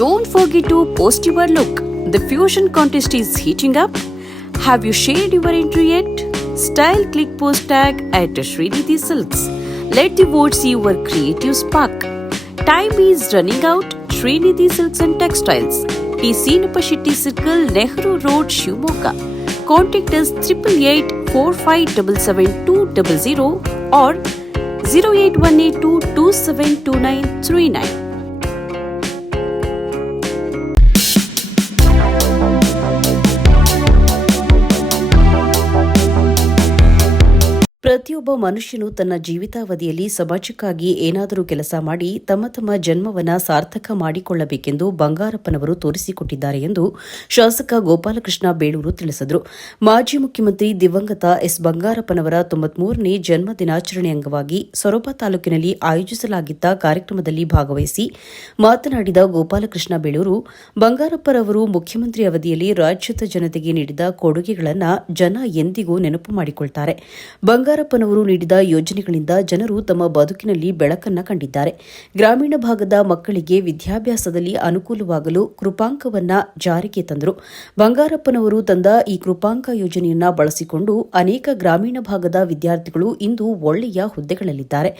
Don't forget to post your look. The fusion contest is heating up. Have you shared your entry yet? Style click post tag at Srinidhi Silks. Let the votes see your creative spark. Time is running out. Srinidhi Silks and Textiles. PC Napashitti Circle, Nehru Road, Shivamogga. Contact us 8845777200 or 08182272939. ಪ್ರತಿಯೊಬ್ಬ ಮನುಷ್ಯನು ತನ್ನ ಜೀವಿತಾವಧಿಯಲ್ಲಿ ಸಮಾಜಕ್ಕಾಗಿ ಏನಾದರೂ ಕೆಲಸ ಮಾಡಿ ತಮ್ಮ ಜನ್ಮವನ್ನು ಸಾರ್ಥಕ ಮಾಡಿಕೊಳ್ಳಬೇಕೆಂದು ಬಂಗಾರಪ್ಪನವರು ತೋರಿಸಿಕೊಟ್ಟಿದ್ದಾರೆ ಎಂದು ಶಾಸಕ ಗೋಪಾಲಕೃಷ್ಣ ಬೇಳೂರು ತಿಳಿಸಿದರು. ಮಾಜಿ ಮುಖ್ಯಮಂತ್ರಿ ದಿವಂಗತ ಎಸ್ ಬಂಗಾರಪ್ಪನವರ 93ನೇ ಜನ್ಮ ದಿನಾಚರಣೆ ಅಂಗವಾಗಿ ಸೊರಬ ತಾಲೂಕಿನಲ್ಲಿ ಆಯೋಜಿಸಲಾಗಿದ್ದ ಕಾರ್ಯಕ್ರಮದಲ್ಲಿ ಭಾಗವಹಿಸಿ ಮಾತನಾಡಿದ ಗೋಪಾಲಕೃಷ್ಣ ಬೇಳೂರು, ಬಂಗಾರಪ್ಪರವರು ಮುಖ್ಯಮಂತ್ರಿ ಅವಧಿಯಲ್ಲಿ ರಾಜ್ಯದ ಜನತೆಗೆ ನೀಡಿದ ಕೊಡುಗೆಗಳನ್ನು ಜನ ಎಂದಿಗೂ ನೆನಪು ಮಾಡಿಕೊಳ್ತಾರೆ. ಬಂಗಾರಪ್ಪನವರು ನೀಡಿದ ಯೋಜನೆಗಳಿಂದ ಜನರು ತಮ್ಮ ಬದುಕಿನಲ್ಲಿ ಬೆಳಕನ್ನು ಕಂಡಿದ್ದಾರೆ. ಗ್ರಾಮೀಣ ಭಾಗದ ಮಕ್ಕಳಿಗೆ ವಿದ್ಯಾಭ್ಯಾಸದಲ್ಲಿ ಅನುಕೂಲವಾಗಲು ಕೃಪಾಂಕವನ್ನ ಜಾರಿಗೆ ತಂದರು. ಬಂಗಾರಪ್ಪನವರು ತಂದ ಈ ಕೃಪಾಂಕ ಯೋಜನೆಯನ್ನ ಬಳಸಿಕೊಂಡು ಅನೇಕ ಗ್ರಾಮೀಣ ಭಾಗದ ವಿದ್ಯಾರ್ಥಿಗಳು ಇಂದು ಒಳ್ಳೆಯ ಹುದ್ದೆಗಳಲ್ಲಿದ್ದಾರೆ.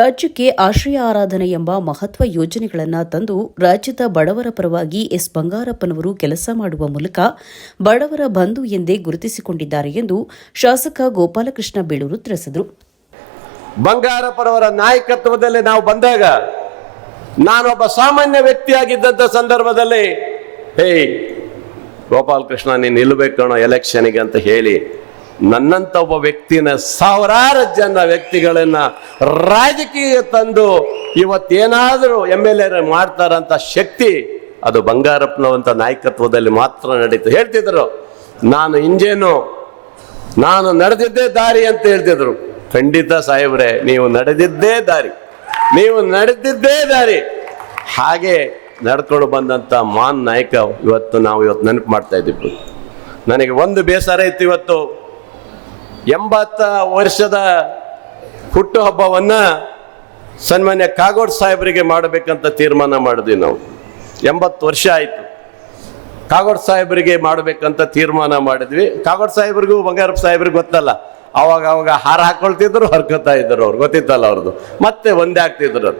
ರಾಜ್ಯಕ್ಕೆ ಆಶ್ರಯ ಆರಾಧನೆ ಎಂಬ ಮಹತ್ವ ಯೋಜನೆಗಳನ್ನು ತಂದು ರಾಜ್ಯದ ಬಡವರ ಪರವಾಗಿ ಎಸ್ ಬಂಗಾರಪ್ಪನವರು ಕೆಲಸ ಮಾಡುವ ಮೂಲಕ ಬಡವರ ಬಂಧು ಎಂದೇ ಗುರುತಿಸಿಕೊಂಡಿದ್ದಾರೆ ಎಂದು ಶಾಸಕ ಗೋಪಾಲಕೃಷ್ಣ ಬೇಳೂರು ತಿಳಿಸಿದರು. ಬಂಗಾರಪ್ಪನವರ ನಾಯಕತ್ವದಲ್ಲಿ ನಾವು ಬಂದಾಗ ನಾನೊಬ್ಬ ಸಾಮಾನ್ಯ ವ್ಯಕ್ತಿಯಾಗಿದ್ದಂಥ ಸಂದರ್ಭದಲ್ಲಿ ಗೋಪಾಲಕೃಷ್ಣ ನೀನು ನಿಲ್ಲಬೇಕಣೋ ಎಲೆಕ್ಷನ್ಗೆ ಅಂತ ಹೇಳಿ ನನ್ನಂತ ಒಬ್ಬ ವ್ಯಕ್ತಿನ ಸಾವಿರಾರು ಜನ ವ್ಯಕ್ತಿಗಳನ್ನ ರಾಜಕೀಯ ತಂದು ಇವತ್ತೇನಾದರೂ MLA ಮಾಡ್ತಾರಂತ ಶಕ್ತಿ ಅದು ಬಂಗಾರಪ್ಪನವಂತ ನಾಯಕತ್ವದಲ್ಲಿ ಮಾತ್ರ ನಡೀತು. ಹೇಳ್ತಿದ್ರು ನಾನು ಇಂಜೇನು ನಾನು ನಡೆದಿದ್ದೇ ದಾರಿ ಅಂತ ಹೇಳ್ತಿದ್ರು. ಖಂಡಿತ ಸಾಹೇಬ್ರೆ, ನೀವು ನಡೆದಿದ್ದೇ ದಾರಿ ಹಾಗೆ ನಡ್ಕೊಂಡು ಬಂದಂತ ಮಾನ್ ನಾಯಕ ಇವತ್ತು ನೆನಪು ಮಾಡ್ತಾ ಇದ್ದೀವಿ. ನನಗೆ ಒಂದು ಬೇಸರ ಇತ್ತು, ಇವತ್ತು 80 ವರ್ಷದ ಹುಟ್ಟುಹಬ್ಬವನ್ನ ಸನ್ಮಾನ್ಯ ಕಾಗೋಡು ಸಾಹೇಬರಿಗೆ ಮಾಡಬೇಕಂತ ತೀರ್ಮಾನ ಮಾಡಿದ್ವಿ. ನಾವು 80 ವರ್ಷ ಆಯ್ತು ಕಾಗೋಡು ಸಾಹೇಬರಿಗೆ ಮಾಡಬೇಕಂತ ತೀರ್ಮಾನ ಮಾಡಿದ್ವಿ. ಕಾಗೋಡು ಸಾಹೇಬ್ರಿಗೂ ಬಂಗಾರಪ್ಪ ಸಾಹೇಬ್ರಿಗೆ ಗೊತ್ತಲ್ಲ, ಅವಾಗ ಹಾರ ಹಾಕೊಳ್ತಿದ್ರು, ಹರ್ಕೋತಾ ಇದ್ರು, ಅವ್ರು ಗೊತ್ತಿತ್ತಲ್ಲ ಅವ್ರದ್ದು, ಮತ್ತೆ ಒಂದೇ ಆಗ್ತಿದ್ರು.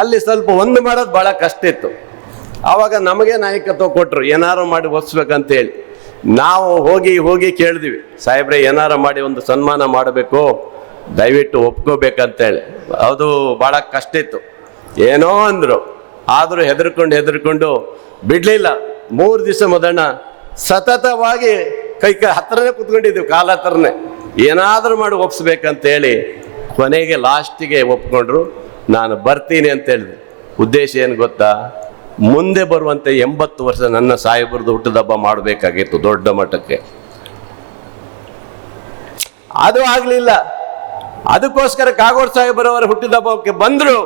ಅಲ್ಲಿ ಸ್ವಲ್ಪ ಒಂದು ಮಾಡೋದು ಬಹಳ ಕಷ್ಟ ಇತ್ತು. ಆವಾಗ ನಮಗೆ ನಾಯಕತ್ವ ಕೊಟ್ರು, ಏನಾರು ಮಾಡಿ ಒಪ್ಸ್ಬೇಕಂತ ಹೇಳಿ. ನಾವು ಹೋಗಿ ಕೇಳಿದ್ವಿ, ಸಾಹೇಬ್ರೆ ಏನಾರು ಮಾಡಿ ಒಂದು ಸನ್ಮಾನ ಮಾಡಬೇಕು, ದಯವಿಟ್ಟು ಒಪ್ಕೋಬೇಕಂತೇಳಿ. ಅದು ಬಹಳ ಕಷ್ಟ ಇತ್ತು. ಏನೋ ಅಂದ್ರು, ಆದರೂ ಹೆದರ್ಕೊಂಡು ಬಿಡ್ಲಿಲ್ಲ. 3 ದಿವಸ ಮೊದಲ ಸತತವಾಗಿ ಕೈ ಹತ್ರನೇ ಕುತ್ಕೊಂಡಿದ್ವಿ, ಕಾಲ ಹತ್ರನೇ ಏನಾದರೂ ಮಾಡಿ ಒಪ್ಸ್ಬೇಕಂತ ಹೇಳಿ ಕೊನೆಗೆ ಲಾಸ್ಟಿಗೆ ಒಪ್ಕೊಂಡ್ರು. ನಾನು ಬರ್ತೀನಿ ಅಂತ ಹೇಳಿದೆ. ಉದ್ದೇಶ ಏನು ಗೊತ್ತಾ, ಮುಂದೆ ಬರುವಂತ 80 ವರ್ಷ ನನ್ನ ಸಾಹೇಬರದು ಹುಟ್ಟುದಬ್ಬ ಮಾಡಬೇಕಾಗಿತ್ತು ದೊಡ್ಡ ಮಟ್ಟಕ್ಕೆ. ಅದು ಆಗ್ಲಿಲ್ಲ. ಅದಕ್ಕೋಸ್ಕರ ಕಾಗೋಡು ಸಾಹೇಬರವರ ಹುಟ್ಟಿದಬ್ಬಕ್ಕೆ ಬಂದ್ರು,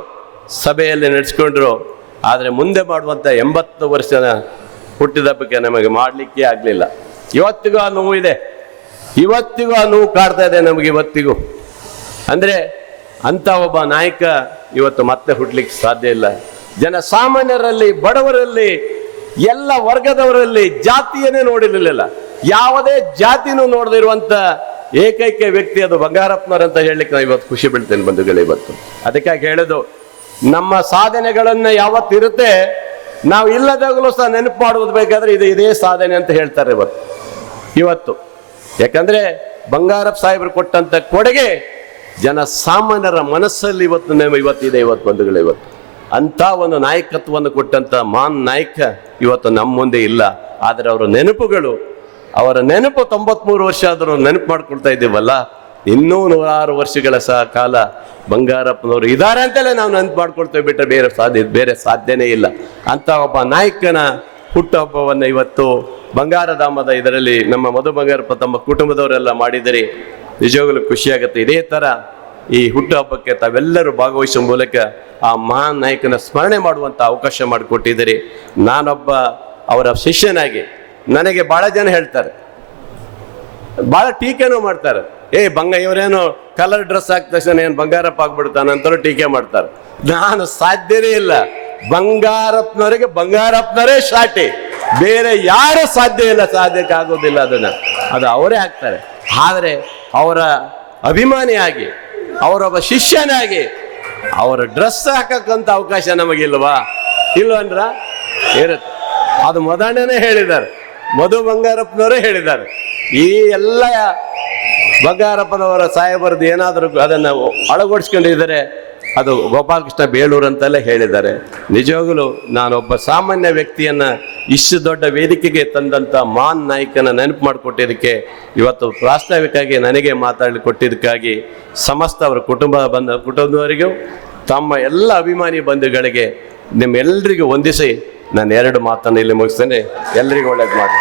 ಸಭೆಯಲ್ಲಿ ನಡೆಸ್ಕೊಂಡ್ರು. ಆದ್ರೆ ಮುಂದೆ ಮಾಡುವಂತ 80 ವರ್ಷದ ಹುಟ್ಟಿದಬ್ಬಕ್ಕೆ ನಮಗೆ ಮಾಡ್ಲಿಕ್ಕೆ ಆಗ್ಲಿಲ್ಲ. ಇವತ್ತಿಗೂ ಆ ನೋವು ಇದೆ, ಇವತ್ತಿಗೂ ಆ ನೋವು ಕಾಡ್ತಾ ಇದೆ ನಮಗೆ ಇವತ್ತಿಗೂ. ಅಂದ್ರೆ ಅಂತ ಒಬ್ಬ ನಾಯಕ ಇವತ್ತು ಮತ್ತೆ ಹುಟ್ಲಿಕ್ಕೆ ಸಾಧ್ಯ ಇಲ್ಲ. ಜನ ಸಾಮಾನ್ಯರಲ್ಲಿ, ಬಡವರಲ್ಲಿ, ಎಲ್ಲ ವರ್ಗದವರಲ್ಲಿ ಜಾತಿಯನ್ನೇ ನೋಡಿರಲಿಲ್ಲ. ಯಾವುದೇ ಜಾತಿನೂ ನೋಡದೇ ಇರುವಂತ ಏಕೈಕ ವ್ಯಕ್ತಿ ಅದು ಬಂಗಾರಪ್ಪನವರಂತ ಹೇಳಲಿಕ್ಕೆ ನಾನು ಇವತ್ತು ಖುಷಿ ಬೀಳ್ತೇನೆ ಬಂಧುಗಳು. ಇವತ್ತು ಅದಕ್ಕಾಗಿ ಹೇಳೋದು, ನಮ್ಮ ಸಾಧನೆಗಳನ್ನ ಯಾವತ್ತಿರುತ್ತೆ ನಾವು ಇಲ್ಲದಾಗಲೂ ಸಹ ನೆನಪು ಮಾಡುವುದು ಬೇಕಾದ್ರೆ ಇದೇ ಸಾಧನೆ ಅಂತ ಹೇಳ್ತಾರೆ ಇವತ್ತು. ಯಾಕಂದ್ರೆ ಬಂಗಾರಪ್ಪ ಸಾಹೇಬರು ಕೊಟ್ಟಂತ ಕೊಡುಗೆ ಜನ ಸಾಮಾನ್ಯರ ಮನಸ್ಸಲ್ಲಿ ಇವತ್ತಿದೆ ಬಂಧುಗಳು. ಇವತ್ತು ಅಂತ ಒಂದು ನಾಯಕತ್ವವನ್ನು ಕೊಟ್ಟಂತ ಮಾನ್ ನಾಯಕ ಇವತ್ತು ನಮ್ಮ ಮುಂದೆ ಇಲ್ಲ. ಆದರೆ ಅವರ ನೆನಪುಗಳು, ಅವರ ನೆನಪು 93 ವರ್ಷ ಆದರೂ ನೆನಪು ಮಾಡ್ಕೊಳ್ತಾ ಇದ್ದೀವಲ್ಲ, ಇನ್ನೂ 106 ವರ್ಷಗಳ ಕಾಲ ಬಂಗಾರಪ್ಪನವರು ಇದ್ದಾರೆ ಅಂತಲೇ ನಾವು ನೆನಪು ಮಾಡ್ಕೊಳ್ತೇವೆ, ಬಿಟ್ಟರೆ ಬೇರೆ ಸಾಧ್ಯನೇ ಇಲ್ಲ. ಅಂತ ಒಬ್ಬ ನಾಯಕನ ಹುಟ್ಟುಹಬ್ಬವನ್ನು ಇವತ್ತು ಬಂಗಾರಧಾಮದ ಇದರಲ್ಲಿ ನಮ್ಮ ಮಧು ಬಂಗಾರಪ್ಪ ತಮ್ಮ ಕುಟುಂಬದವರೆಲ್ಲ ಮಾಡಿದರೆ ನಿಜವಾಗಲೂ ಖುಷಿಯಾಗುತ್ತೆ. ಇದೇ ತರ ಈ ಹುಟ್ಟುಹಬ್ಬಕ್ಕೆ ತಾವೆಲ್ಲರೂ ಭಾಗವಹಿಸುವ ಮೂಲಕ ಆ ಮಹಾನ್ ನಾಯಕನ ಸ್ಮರಣೆ ಮಾಡುವಂತ ಅವಕಾಶ ಮಾಡಿಕೊಟ್ಟಿದ್ದೀರಿ. ನಾನೊಬ್ಬ ಅವರ ಶಿಷ್ಯನಾಗಿ ನನಗೆ ಬಹಳ ಜನ ಹೇಳ್ತಾರೆ, ಬಹಳ ಟೀಕೆನೂ ಮಾಡ್ತಾರೆ. ಇವರೇನು ಕಲರ್ ಡ್ರೆಸ್ ಹಾಕಿದ ತಕ್ಷಣ ಏನು ಬಂಗಾರಪ್ಪ ಆಗ್ಬಿಡ್ತಾನೆ ಅಂತಲೂ ಟೀಕೆ ಮಾಡ್ತಾರೆ. ನಾನು ಸಾಧ್ಯನೇ ಇಲ್ಲ. ಬಂಗಾರಪ್ಪನವರಿಗೆ ಬಂಗಾರಪ್ಪನವರೇ ಸಾಟಿ, ಬೇರೆ ಯಾರು ಸಾಧ್ಯ ಇಲ್ಲ, ಸಾಧ್ಯಕ್ಕಾಗೋದಿಲ್ಲ. ಅದು ಅವರೇ ಆಗ್ತಾರೆ. ಆದರೆ ಅವರ ಅಭಿಮಾನಿಯಾಗಿ, ಅವರೊಬ್ಬ ಶಿಷ್ಯನಾಗಿ ಅವರ ಡ್ರೆಸ್ ಹಾಕಕ್ಕಂತ ಅವಕಾಶ ನಮಗಿಲ್ವಾ? ಇಲ್ವನ್ರ? ಇರುತ್ತೆ. ಅದು ಮೊದಲನೇ ಹೇಳಿದ್ದಾರೆ, ಮಧು ಬಂಗಾರಪ್ಪನವರೇ ಹೇಳಿದ್ದಾರೆ. ಈ ಎಲ್ಲ ಬಂಗಾರಪ್ಪನವರ ಸಾಹೇಬರದ್ದು ಏನಾದರೂ ಅದನ್ನು ಅಳವಡಿಸ್ಕೊಂಡಿದ್ದಾರೆ, ಅದು ಗೋಪಾಲಕೃಷ್ಣ ಬೇಳೂರು ಅಂತಲೇ ಹೇಳಿದ್ದಾರೆ. ನಿಜವಾಗಲೂ ನಾನೊಬ್ಬ ಸಾಮಾನ್ಯ ವ್ಯಕ್ತಿಯನ್ನು ಇಷ್ಟು ದೊಡ್ಡ ವೇದಿಕೆಗೆ ತಂದಂಥ ಮಾನ್ ನಾಯಕನ ನೆನಪು ಮಾಡಿಕೊಟ್ಟಿದ್ದಕ್ಕೆ, ಇವತ್ತು ಪ್ರಾಸ್ತಾವಿಕವಾಗಿ ನನಗೆ ಮಾತಾಡಲಿಕ್ಕೆ ಕೊಟ್ಟಿದ್ದಕ್ಕಾಗಿ ಸಮಸ್ತ ಅವರ ಕುಟುಂಬದವರಿಗೂ ತಮ್ಮ ಎಲ್ಲ ಅಭಿಮಾನಿ ಬಂಧುಗಳಿಗೆ ನಿಮ್ಮೆಲ್ಲರಿಗೂ ವಂದಿಸಿ ನಾನು 2 ಮಾತನ್ನು ಇಲ್ಲಿ ಮುಗಿಸ್ತೇನೆ. ಎಲ್ಲರಿಗೂ ಒಳ್ಳೇದು ಮಾಡಿ.